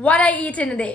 what I eat in a day.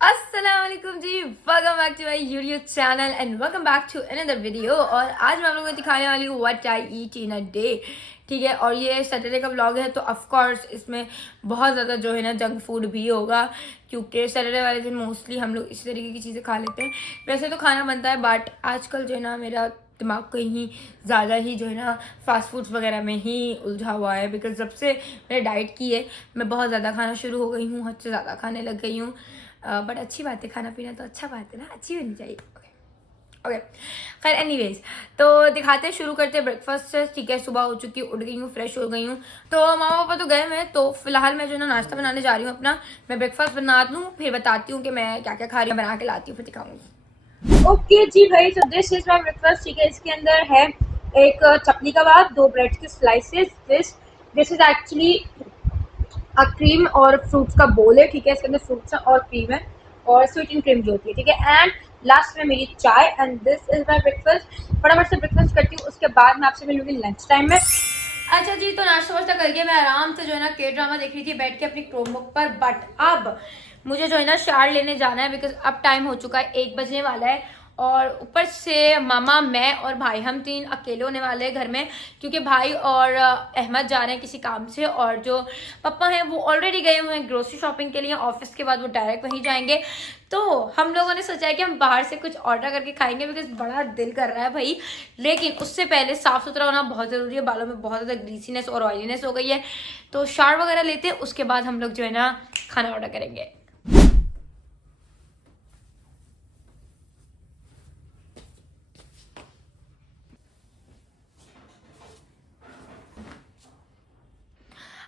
अस्सलामुअलैकुम जी, welcome back to my YouTube channel and welcome back to another video. और आज मैं आप लोगों को दिखाने वाली हूँ what I eat in a day. ठीक है, और ये सैटरडे का व्लॉग है तो ऑफ कोर्स इसमें बहुत ज़्यादा जो है ना जंक फूड भी होगा, क्योंकि सैटरडे वाले दिन मोस्टली हम लोग इसी तरीके की चीज़ें खा लेते हैं। वैसे तो खाना बनता है बट आजकल जो है ना मेरा दिमाग कहीं ज़्यादा ही जो है ना फास्ट फूड्स वगैरह में ही उलझा हुआ है, बिकॉज जब से मैंने डाइट की है मैं बहुत ज़्यादा खाना शुरू हो गई हूँ, हद से ज़्यादा खाने लग गई हूँ। बट अच्छी बात है, खाना पीना तो अच्छा बात है ना, अच्छी होनी चाहिए। ओके खैर एनीवेज, तो दिखाते हैं, शुरू करते हैं ब्रेकफास्ट से। ठीक है, सुबह हो चुकी है, उठ गई हूँ, फ्रेश हो गई हूँ, तो मामा पापा तो गए हैं, तो फिलहाल मैं जो है ना नाश्ता बनाने जा रही हूँ अपना। मैं ब्रेकफास्ट बना दूँ फिर बताती हूँ कि मैं क्या क्या खा रही हूँ, बना के लाती हूँ फिर दिखाऊंगी। ओके जी भाई, तो दिस इज माय ब्रेकफास्ट। ठीक है, इसके अंदर है एक चपली कबाब, 2 ब्रेड के slices, this is actually cream और फ्रूट्स का बोल है। ठीक है, इसके अंदर फ्रूट्स और क्रीम है और स्वीटेंड क्रीम जो होती है। ठीक है, एंड लास्ट में मेरी चाय and this is my breakfast. फटाफट से ब्रेकफास्ट करती हूँ, उसके बाद मैं आपसे मिलूंगी लंच टाइम में। अच्छा जी, तो नाश्ता वाश्ता करके मैं आराम से जो है ना के ड्रामा देख रही थी बैठ के अपनी क्रोमबुक पर। बट अब मुझे जो है ना शार लेने जाना है, बिकॉज अब टाइम हो चुका है, 1 बजने वाला है। और ऊपर से मामा, मैं और भाई, हम 3 अकेले होने वाले हैं घर में, क्योंकि भाई और अहमद जा रहे हैं किसी काम से, और जो पापा हैं वो ऑलरेडी गए हुए हैं ग्रोसरी शॉपिंग के लिए। ऑफिस के बाद वो डायरेक्ट वहीं जाएंगे। तो हम लोगों ने सोचा है कि हम बाहर से कुछ ऑर्डर करके खाएंगे, बिकॉज बड़ा दिल कर रहा है भाई। लेकिन उससे पहले साफ सुथरा होना बहुत ज़रूरी है, बालों में बहुत ज़्यादा ग्रीसीनेस और ऑयलीनेस हो गई है। तो शार वगैरह लेते हैं, उसके बाद हम लोग जो है ना खाना ऑर्डर करेंगे।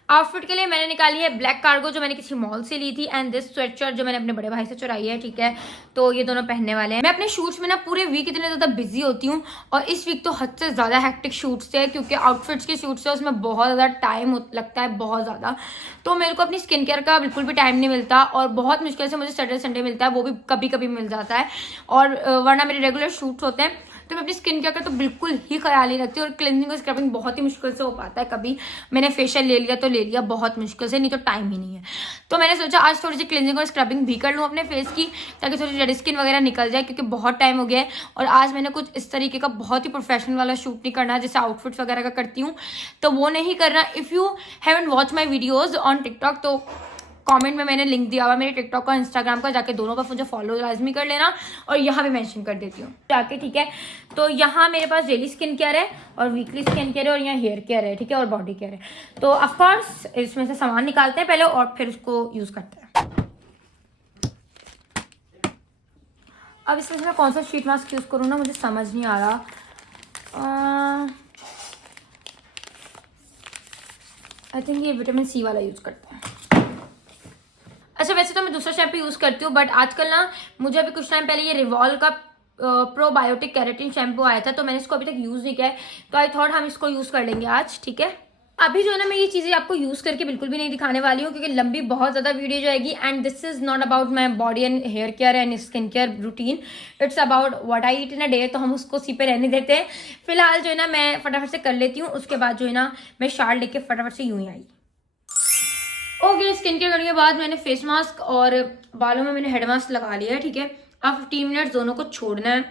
आउटफिट के लिए मैंने निकाली है ब्लैक कार्गो, जो मैंने किसी मॉल से ली थी, एंड दिस स्वेटशर्ट जो मैंने अपने बड़े भाई से चुराई है। ठीक है, तो ये दोनों पहनने वाले हैं। मैं अपने शूट्स में ना पूरे वीक इतने ज़्यादा बिजी होती हूँ, और इस वीक तो हद से ज़्यादा हेक्टिक शूट्स है, क्योंकि आउटफिट्स के शूट्स है, उसमें बहुत ज़्यादा टाइम लगता है, बहुत ज़्यादा। तो मेरे को अपनी स्किन केयर का बिल्कुल भी टाइम नहीं मिलता, और बहुत मुश्किल से मुझे सैटरडे संडे मिलता है, वो भी कभी कभी मिल जाता है। और वरना मेरे रेगुलर शूट्स होते हैं, तो मैं अपनी स्किन केयर का तो बिल्कुल ही ख्याल नहीं रखती, और क्लिनजिंग और स्क्रबिंग बहुत ही मुश्किल से हो पाता है। कभी मैंने फेशियल ले लिया तो ले लिया, बहुत मुश्किल से, नहीं तो टाइम ही नहीं है। तो मैंने सोचा आज थोड़ी सी क्लिनजिंग और स्क्रबिंग भी कर लूँ अपने फेस की, ताकि थोड़ी डेड स्किन वगैरह निकल जाए, क्योंकि बहुत टाइम हो गया है। और आज मैंने कुछ इस तरीके का बहुत ही प्रोफेशनल वाला शूट नहीं करना, जैसे आउटफिट्स वगैरह का करती हूँ, तो वो नहीं करना। If you haven't watch my videos on TikTok, तो कमेंट में मैंने लिंक दिया हुआ मेरे टिकटॉक का, इंस्टाग्राम का, जाके दोनों पर मुझे फॉलो लाजमी कर लेना, और यहाँ भी मेंशन कर देती हूँ जाके। ठीक है, तो यहाँ मेरे पास डेली स्किन केयर है और वीकली स्किन केयर है, और यहाँ हेयर केयर है। ठीक है, और बॉडी केयर है। तो ऑफकोर्स इसमें से सामान निकालते हैं पहले और फिर उसको यूज़ करते हैं। अब इसमें से मैं कौन सा शीट मास्क यूज़ करूँ ना, मुझे समझ नहीं आ रहा। आई थिंक ये विटामिन सी वाला यूज़ करते हैं। अच्छा, वैसे तो मैं दूसरा शैम्पू यूज़ करती हूँ, बट आजकल ना मुझे अभी कुछ टाइम पहले ये रिवॉल्व का प्रोबायोटिक केराटिन शैम्पू आया था, तो मैंने इसको अभी तक यूज़ नहीं किया है, तो आई थॉट हम इसको यूज़ कर लेंगे आज। ठीक है, अभी जो है ना मैं ये चीज़ें आपको यूज़ करके बिल्कुल भी नहीं दिखाने वाली हूँ, क्योंकि लंबी बहुत ज़्यादा वीडियो जाएगी, and this is not about my body and hair care and skin care routine, it's about what I eat in a day. तो हम उसको उसी पे रहने देते हैं। फिलहाल जो है ना मैं फटाफट से कर लेती हूँ, उसके बाद जो है ना मैं शार लेके फटाफट से यूँ ही आई। ओके, स्किन केयर करने के बाद मैंने फेस मास्क और बालों में मैंने हेड मास्क लगा लिया है। ठीक है, अब 15 मिनट दोनों को छोड़ना है।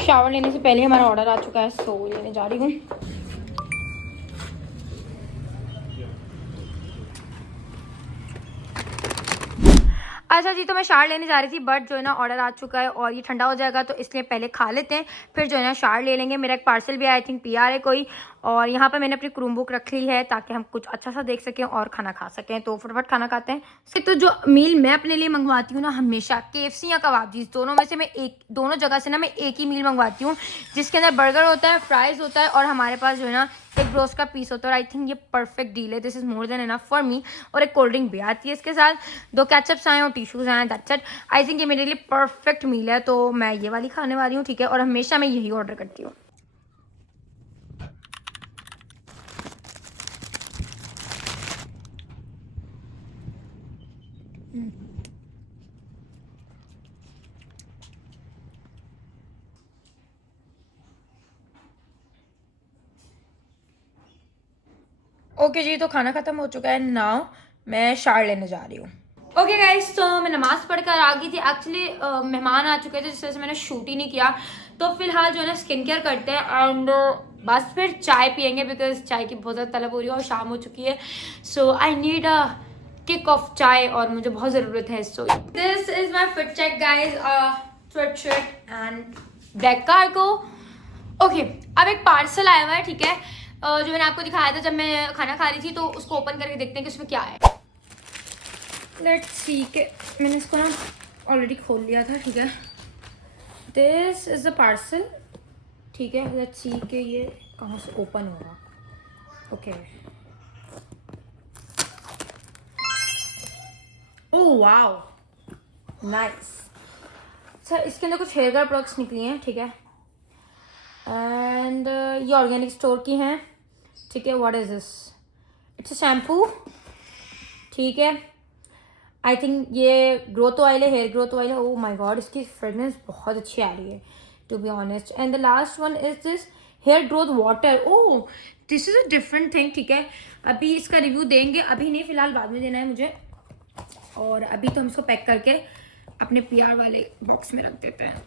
शावर लेने से पहले हमारा ऑर्डर आ चुका है, सो लेने जा रही हूँ। अच्छा जी, तो मैं शार लेने जा रही थी, बट जो है ना ऑर्डर आ चुका है और ये ठंडा हो जाएगा, तो इसलिए पहले खा लेते हैं, फिर जो है ना शार ले लेंगे। मेरा एक पार्सल भी आई थिंक PR है कोई, और यहाँ पर मैंने अपनी क्रूम बुक रख ली है, ताकि हम कुछ अच्छा सा देख सकें और खाना खा सकें। तो फटाफट खाना खाते हैं। तो जो मील मैं अपने लिए मंगवाती हूँ ना, हमेशा KFC या कबाबजीज, दोनों में से मैं दोनों जगह से ना मैं एक ही मील मंगवाती हूँ, जिसके अंदर बर्गर होता है, फ्राइज़ होता है, और हमारे पास जो है ना एक ब्रोस्ट का पीस होता है। और आई थिंक ये परफेक्ट डील है, this is more than enough for me. और एक कोल्ड ड्रिंक भी आती है इसके साथ, 2 कैचअप्स आए और टिश्यूज आए, दैट्स इट। आई थिंक ये मेरे लिए परफेक्ट मील है, तो मैं ये वाली खाने वाली हूँ। ठीक है, और हमेशा मैं यही ऑर्डर करती हूँ। ओके जी, तो खाना खत्म हो चुका है। नाउ मैं शावर लेने जा रही हूँ। ओके गाइस, तो मैं नमाज पढ़कर आ गई थी। एक्चुअली मेहमान आ चुके थे जिस वजह से मैंने शूट ही नहीं किया। तो फिलहाल जो है ना स्किन केयर करते हैं एंड बस फिर चाय पियेंगे बिकॉज चाय की बहुत ज़्यादा तलब हो रही है और शाम हो चुकी है। So I need a kick of chai और मुझे बहुत ज़रूरत है। So this is my fit check guys, sweatshirt and black cargo. Okay, अब एक पार्सल आया हुआ है, ठीक है, जो मैंने आपको दिखाया था जब मैं खाना खा रही थी। तो उसको ओपन करके देखते हैं कि उसमें क्या है। लेट्स सी के मैंने इसको ना ऑलरेडी खोल लिया था, ठीक है। दिस इज द पार्सल, ठीक है। लेट्स सी के ये कहाँ से ओपन होगा। Okay, oh wow, nice. अच्छा, इसके अंदर कुछ हेयर केयर प्रोडक्ट्स निकली हैं, ठीक है। एंड ये ऑर्गेनिक स्टोर की हैं, ठीक है। What is this? It's a shampoo, ठीक है। आई थिंक ये ग्रोथ ऑयल है, हेयर ग्रोथ ऑयल है। ओह माय गॉड, इसकी फ्रेगनेंस बहुत अच्छी आ रही है to be honest. And the last one is this hair growth water. Oh, this is a different thing, ठीक है। अभी इसका रिव्यू देंगे, अभी नहीं, फिलहाल बाद में देना है मुझे। और अभी तो हम इसको पैक करके अपने PR वाले बॉक्स में रख देते हैं।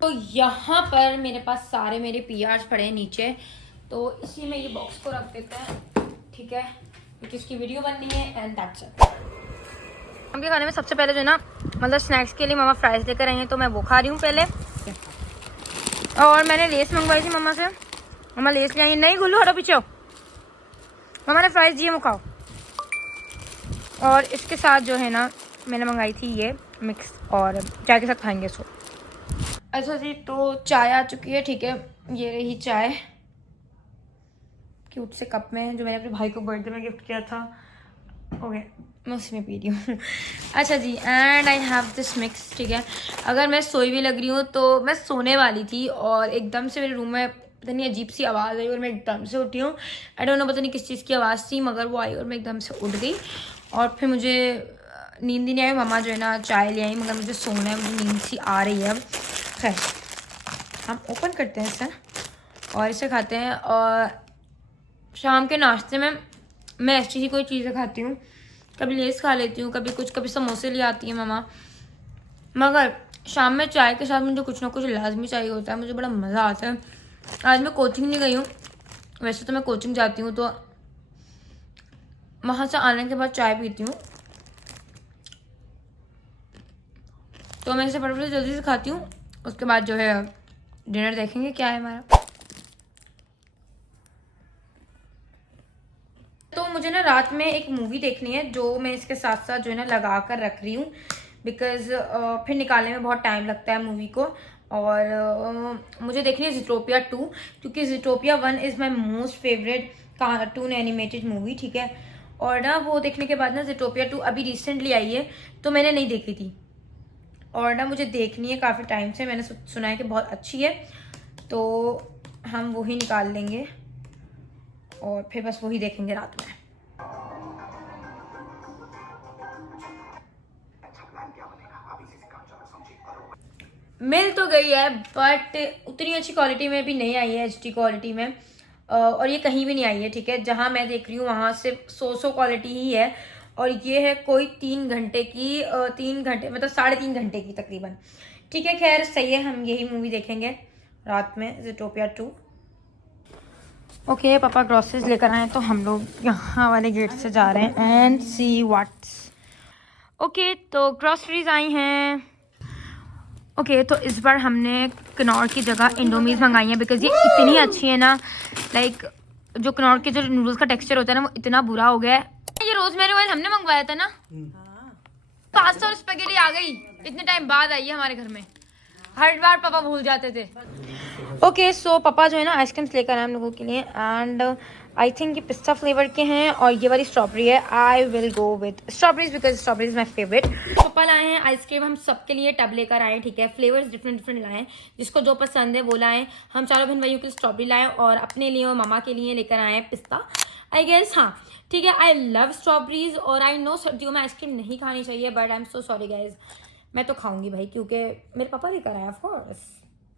तो यहाँ पर मेरे पास सारे मेरे PRs पड़े हैं नीचे, तो इसी में ये बॉक्स को रख देते हैं, ठीक है, क्योंकि इसकी वीडियो बननी है। And that's it. हम के खाने में सबसे पहले जो है ना, मतलब स्नैक्स के लिए मम्मा फ्राइज लेकर आई हैं, तो मैं वो खा रही हूँ पहले। और मैंने लेस मंगवाई थी मम्मा से, मम्मा लेस ले आई। नहीं गुल्लू, हटो पीछे हो। मम्मा ने फ्राइज दिए, वो खाओ। और इसके साथ जो है ना मैंने मंगाई थी ये मिक्स, और चाय के साथ खाएंगे इसको। अच्छा जी, तो चाय आ चुकी है, ठीक है। ये रही चाय क्यूट से कप में, जो मैंने अपने भाई को बर्थडे में गिफ्ट किया था। ओके, मैं उसी में पी रही हूँ। अच्छा जी, and I have this mix, ठीक है। अगर मैं सोई भी लग रही हूँ तो मैं सोने वाली थी और एकदम से मेरे रूम में पता नहीं अजीब सी आवाज़ आई और मैं एकदम से उठी हूँ। आई डोंट नो, पता नहीं किस चीज़ की आवाज़ थी, मगर वो आई और मैं एकदम से उठ गई। और फिर मुझे नींद ही नहीं आई। मम्मा जो है ना चाय ले आई, मगर मुझे सोना है, मुझे नींद सी आ रही है अब। खैर, हम ओपन करते हैं इसे और इसे खाते हैं। और शाम के नाश्ते में मैं ऐसी ही कोई चीज़ें खाती हूँ, कभी लेस खा लेती हूँ, कभी कुछ, कभी समोसे ले आती है मम्मा। मगर शाम में चाय के साथ मुझे कुछ ना कुछ लाजमी चाहिए होता है, मुझे बड़ा मज़ा आता है। आज मैं कोचिंग नहीं गई हूँ, वैसे तो मैं कोचिंग जाती हूँ, तो वहाँ से आने के बाद चाय पीती हूँ। तो मैं इसे फटाफट जल्दी से खाती हूँ, उसके बाद जो है डिनर देखेंगे क्या है हमारा। तो मुझे ना रात में एक मूवी देखनी है, जो मैं इसके साथ साथ जो है ना लगा कर रख रही हूँ, बिकॉज फिर निकालने में बहुत टाइम लगता है मूवी को। और मुझे देखनी है ज़ूटोपिया 2, क्योंकि ज़ूटोपिया 1 is my most favourite cartoon animated movie, ठीक है। और ना वो देखने के बाद ना ज़ूटोपिया 2 अभी रिसेंटली आई है, तो मैंने नहीं देखी थी, और ना मुझे देखनी है काफ़ी टाइम से। मैंने सुना है कि बहुत अच्छी है, तो हम वही निकाल लेंगे और फिर बस वही देखेंगे रात में। मिल तो गई है, बट उतनी अच्छी क्वालिटी में भी नहीं आई है, HD क्वालिटी में। और ये कहीं भी नहीं आई है, ठीक है। जहाँ मैं देख रही हूँ वहाँ सिर्फ 100 क्वालिटी ही है, और ये है कोई 3 घंटे की, 3 घंटे मतलब 3.5 घंटे की तकरीबन, ठीक है। खैर सही है, हम यही मूवी देखेंगे रात में, ज़ूटोपिया 2। ओके, पापा ग्रॉसरीज लेकर आए, तो हम लोग यहाँ वाले गेट से जा रहे हैं एंड सी व्हाट्स। ओके, तो ग्रॉसरीज आई हैं। ओके, तो इस बार हमने कनौर की जगह इंडोमीज मंगाई है, बिकॉज ये इतनी अच्छी है ना। लाइक जो कनौर के जो नूडल्स का टेक्सचर होता है ना, वो इतना बुरा हो गया है। ये रोजमेरी ऑयल हमने मंगवाया था ना, पास्ता और स्पेगेटी आ गई, इतने टाइम बाद आई है हमारे घर में। हर बार पापा भूल जाते थे। ओके, सो पापा जो है ना आइसक्रीम्स लेकर आए हम लोगों के लिए, एंड आई थिंक ये पिस्ता फ्लेवर के हैं और ये वाली स्ट्रॉबेरी है। I will go with strawberries because strawberry is my favourite. पापा लाए हैं आइसक्रीम, हम सबके लिए टब लेकर आए, ठीक है। फ्लेवर्स डिफरेंट डिफरेंट लाए हैं, जिसको जो पसंद है वो लाएं। हम चारों बहन भाइयों के लिए स्ट्रॉबेरी लाएं और अपने लिए और मामा के लिए लेकर आए हैं पिस्ता, आई गेस। हाँ, ठीक है। आई लव स्ट्रॉबेरीज और आई नो सर्दियों में आइसक्रीम नहीं खानी चाहिए, but I am so sorry guys, मैं तो खाऊंगी भाई, क्योंकि मेरे पापा भी कराया ऑफ कोर्स।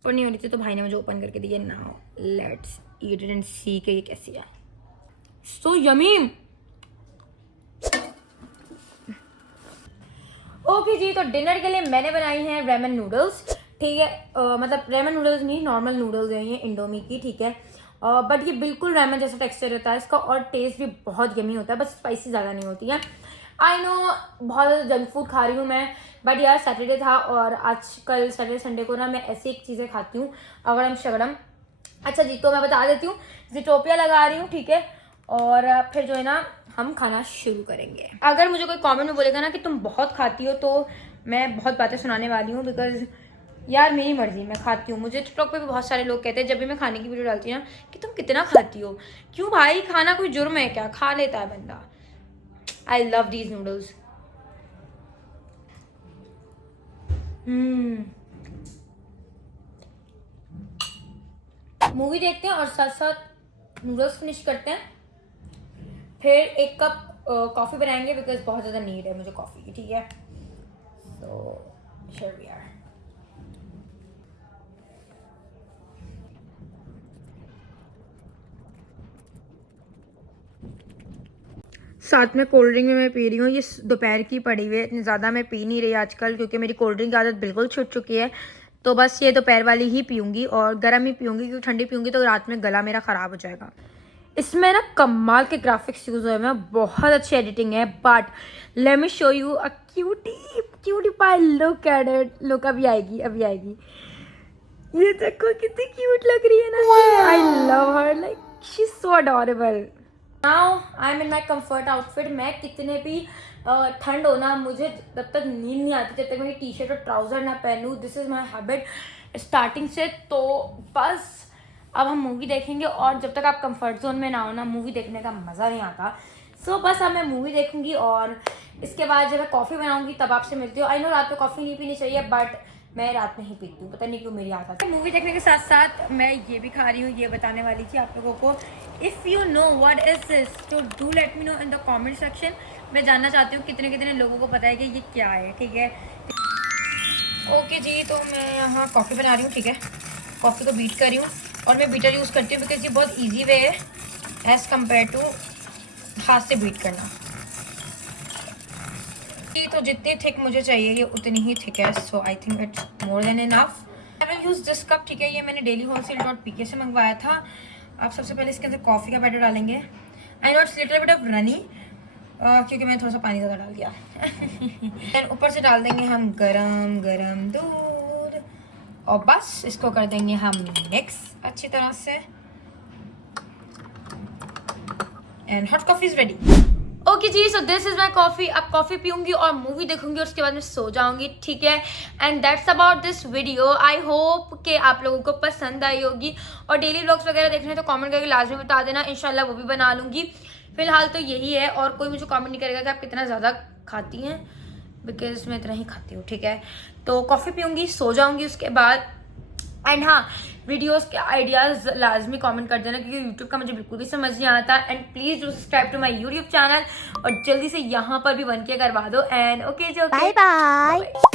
और नहीं हो रही थी तो भाई ने मुझे ओपन करके दी है। Now let's eat it and see के ये कैसी है। So yummy. ओके जी, तो डिनर के लिए मैंने बनाई हैं रेमन नूडल्स, ठीक है। मतलब रेमन नूडल्स नहीं, नॉर्मल नूडल्स हैं ये इंडोमी की, ठीक है। बट ये बिल्कुल रेमन जैसा टेक्सचर होता है इसका और टेस्ट भी बहुत यमी होता है, बस स्पाइसी ज़्यादा नहीं होती है। आई नो बहुत ज़्यादा जंक फूड खा रही हूँ मैं, बट यार सैटरडे था और आजकल सैटरडे संडे को ना मैं ऐसी एक चीज़ें खाती हूँ अगड़म शगड़म। अच्छा जी, तो मैं बता देती हूँ, ज़िटोपिया लगा रही हूँ, ठीक है। और फिर जो है ना हम खाना शुरू करेंगे। अगर मुझे कोई कमेंट में बोलेगा ना कि तुम बहुत खाती हो, तो मैं बहुत बातें सुनाने वाली हूँ, बिकॉज यार मेरी मर्जी, मैं खाती हूँ। मुझे टिकटॉक पे भी बहुत सारे लोग कहते हैं जब भी मैं खाने की वीडियो डालती हूँ ना कि तुम कितना खाती हो। क्यों भाई, खाना कोई जुर्म है क्या? खा लेता है बंदा। I love these noodles. Movie देखते हैं और साथ साथ नूडल्स फिनिश करते हैं, फिर एक कप कॉफ़ी बनाएंगे बिकॉज बहुत ज़्यादा नीड है मुझे कॉफ़ी की, ठीक है। So here we are. साथ में कोल्ड ड्रिंक में मैं पी रही हूँ, ये दोपहर की पड़ी हुई है, इतनी ज़्यादा मैं पी नहीं रही आजकल क्योंकि मेरी कोल्ड ड्रिंक की आदत बिल्कुल छूट चुकी है। तो बस ये दोपहर वाली ही पीऊँगी और गर्म ही पीऊँगी, क्योंकि ठंडी पीऊँगी तो रात में गला मेरा ख़राब हो जाएगा। इसमें ना कमाल के ग्राफिक्स यूज़ हुए हैं, बहुत अच्छी एडिटिंग है। But let me show you a cutie pie, look at it. Look, अभी आएगी। ये देखो कितनी क्यूट लग रही है ना। I love her, like she is so adorable. Now I am in my comfort outfit. मैं कितने भी ठंड हो ना, मुझे तब तक नींद नहीं आती जब तक मैं टी शर्ट और ट्राउज़र ना पहनूँ। This is my habit starting से। तो बस अब हम मूवी देखेंगे और जब तक आप कंफर्ट जोन में ना हो ना, मूवी देखने का मज़ा नहीं आता। सो बस अब मैं मूवी देखूंगी और इसके बाद जब मैं कॉफ़ी बनाऊंगी तब आपसे मिलती हूँ। आई नो रात में कॉफ़ी नहीं पीनी चाहिए, बट मैं रात में ही पीती हूँ, पता नहीं क्यों मेरी आदत है। मूवी देखने के साथ साथ मैं ये भी खा रही हूँ, ये बताने वाली थी आप लोगों को। If you know what is this, तो do let me know in the comment section. मैं जानना चाहती हूँ कितने कितने लोगों को पता है कि ये क्या है, ठीक है। ओके जी, तो मैं यहाँ कॉफ़ी बना रही हूँ, ठीक है। कॉफ़ी को बीट कर रही हूँ और मैं बीटर यूज़ करती हूँ बिकॉज ये बहुत ईजी वे है एज़ कम्पेयर टू हाथ से बीट करना। तो जितनी थिक मुझे चाहिए ये उतनी ही थिक है, so I think it's more than enough. I will use this cup, ठीक है। ये मैंने dailyWholesale.pk से मंगवाया था। आप सबसे पहले इसके अंदर कॉफ़ी का बैटर डालेंगे। I know it's little bit of runny क्योंकि मैंने थोड़ा सा पानी ज़्यादा डाल दिया। देन ऊपर से डाल देंगे हम गरम गरम दूध और बस इसको कर देंगे हम मिक्स अच्छी तरह से and hot coffee is ready. Okay जी, so this is my coffee. अब कॉफ़ी पीऊँगी और मूवी देखूंगी और उसके बाद मैं सो जाऊंगी, ठीक है। And that's about this video. I hope कि आप लोगों को पसंद आई होगी और डेली व्लॉग्स वगैरह देखने तो कमेंट करके लाजमी बता देना, इंशाल्लाह वो भी बना लूँगी। फिलहाल तो यही है और कोई मुझे कमेंट नहीं करेगा कि आप कितना ज़्यादा खाती हैं, बिकॉज मैं इतना ही खाती हूँ, ठीक है। तो कॉफ़ी पीऊँगी, सो जाऊँगी उसके बाद। एंड हाँ, वीडियोस के आइडियाज़ लाजमी कमेंट कर देना क्योंकि यूट्यूब का मुझे बिल्कुल भी समझ नहीं आता। And please do subscribe to my YouTube channel और जल्दी से यहाँ पर भी 1K करवा दो। एंड ओके जी, बाय बाय।